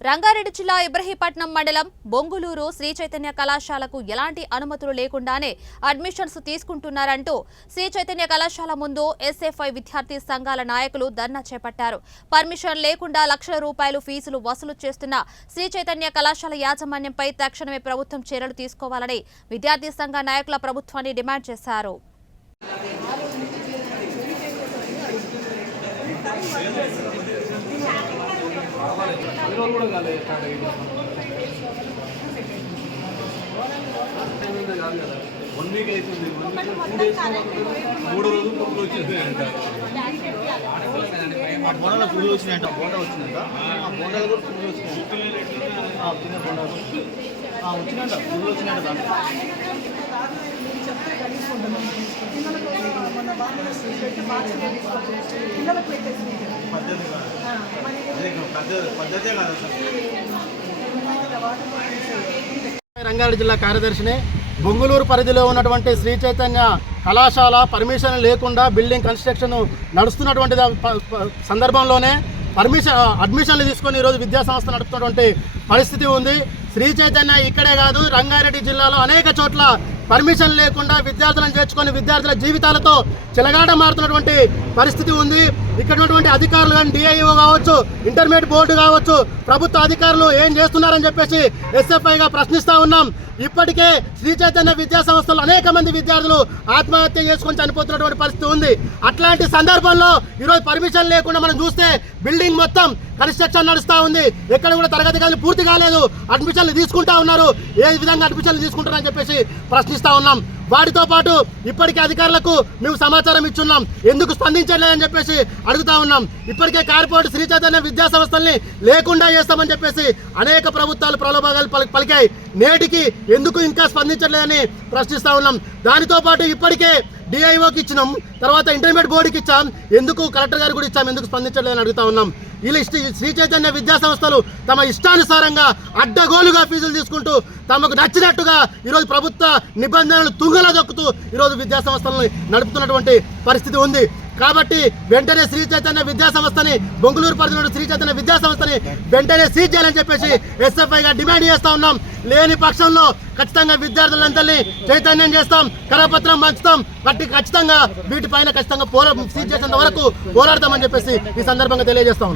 రంగారెడ్డి జిల్లా ఇబ్రహీపట్నం మండలం బొంగులూరు శ్రీ చైతన్య కళాశాలకు ఎలాంటి అనుమతులు లేకుండానే అడ్మిషన్స్ తీసుకుంటున్నారంటూ శ్రీ చైతన్య కళాశాల ముందు ఎస్ఎఫ్ఐ విద్యార్థి సంఘాల నాయకులు ధర్నా చేపట్టారు. పర్మిషన్ లేకుండా లక్షల రూపాయలు ఫీజులు వసూలు చేస్తున్న శ్రీ చైతన్య కళాశాల యాజమాన్యంపై తక్షణమే ప్రభుత్వం చర్యలు తీసుకోవాలని విద్యార్థి సంఘ నాయకుల ప్రభుత్వాన్ని డిమాండ్ చేశారు. రంగారెడ్డి జిల్లా కార్యదర్శిని బొంగులూరు పరిధిలో ఉన్నటువంటి శ్రీ చైతన్య కళాశాల పర్మిషన్ లేకుండా బిల్డింగ్ కన్స్ట్రక్షన్ నడుస్తున్నటువంటి సందర్భంలోనే అడ్మిషన్లు తీసుకొని ఈరోజు విద్యాసంస్థ నడుపుతున్నటువంటి పరిస్థితి ఉంది. శ్రీ చైతన్య ఇక్కడే కాదు, రంగారెడ్డి జిల్లాలో అనేక చోట్ల పర్మిషన్ లేకుండా విద్యార్థులను చేర్చుకొని విద్యార్థుల జీవితాలతో చెలగాట మారుతున్నటువంటి పరిస్థితి ఉంది. ఇక్కడ ఉన్నటువంటి అధికారులు కానీ డిఐఓ కావచ్చు, ఇంటర్మీడియట్ బోర్డు కావచ్చు, ప్రభుత్వ అధికారులు ఏం చేస్తున్నారని చెప్పేసి ఎస్ఎఫ్ఐగా ప్రశ్నిస్తూ ఉన్నాం. ఇప్పటికే శ్రీ చైతన్య విద్యా సంస్థలు అనేక మంది విద్యార్థులు ఆత్మహత్య చేసుకొని చనిపోతున్నటువంటి పరిస్థితి ఉంది. అట్లాంటి సందర్భంలో ఈరోజు పర్మిషన్ లేకుండా మనం చూస్తే బిల్డింగ్ మొత్తం కన్స్ట్రక్షన్ నడుస్తూ ఉంది. ఎక్కడ కూడా తరగతి గదులు పూర్తి కాలేదు, అడ్మిషన్లు తీసుకుంటా ఉన్నారు. ఏ విధంగా అడ్మిషన్లు తీసుకుంటారని చెప్పేసి ప్రశ్నిస్తూ ఉన్నాం. వాటితో పాటు ఇప్పటికే అధికారులకు మేము సమాచారం ఇచ్చున్నాం, ఎందుకు స్పందించలేదని చెప్పేసి అడుగుతా ఉన్నాం. ఇప్పటికే కార్పొరేట్ శ్రీ చైతన్య విద్యా సంస్థల్ని లేకుండా చేస్తామని చెప్పేసి అనేక ప్రభుత్వాలు ప్రలోభాలు పలికాయి. నేటికి ఎందుకు ఇంకా స్పందించలేదని ప్రశ్నిస్తూ ఉన్నాం. దానితో పాటు ఇప్పటికే డిఐఓకి ఇచ్చినాం, తర్వాత ఇంటర్మీడియట్ బోర్డుకి ఇచ్చాం, ఎందుకు కలెక్టర్ గారు కూడా ఇచ్చాం, ఎందుకు స్పందించలేదని అడుగుతా ఉన్నాం. వీళ్ళు శ్రీ చైతన్య విద్యా సంస్థలు తమ ఇష్టానుసారంగా అడ్డగోలుగా ఫీజులు తీసుకుంటూ తమకు నచ్చినట్టుగా ఈరోజు ప్రభుత్వ నిబంధనలు తుంగలో దొక్కుతూ ఈరోజు విద్యా సంస్థలను నడుపుతున్నటువంటి పరిస్థితి ఉంది. కాబట్టి వెంటనే శ్రీ చైతన్య విద్యా సంస్థని, బొంగులూరు పరిధిలో శ్రీ చైతన్య విద్యా సంస్థని వెంటనే సీజ్ చేయాలని చెప్పేసి ఎస్ఎఫ్ఐగా డిమాండ్ చేస్తూ ఉన్నాం. లేని పక్షంలో ఖచ్చితంగా విద్యార్థులందరినీ చైతన్యం చేస్తాం, కరపత్రం పంచుతాం, ఖచ్చితంగా వీటిపైన ఖచ్చితంగా సీజ్ చేసేంత వరకు పోరాడతామని చెప్పేసి ఈ సందర్భంగా తెలియజేస్తాం.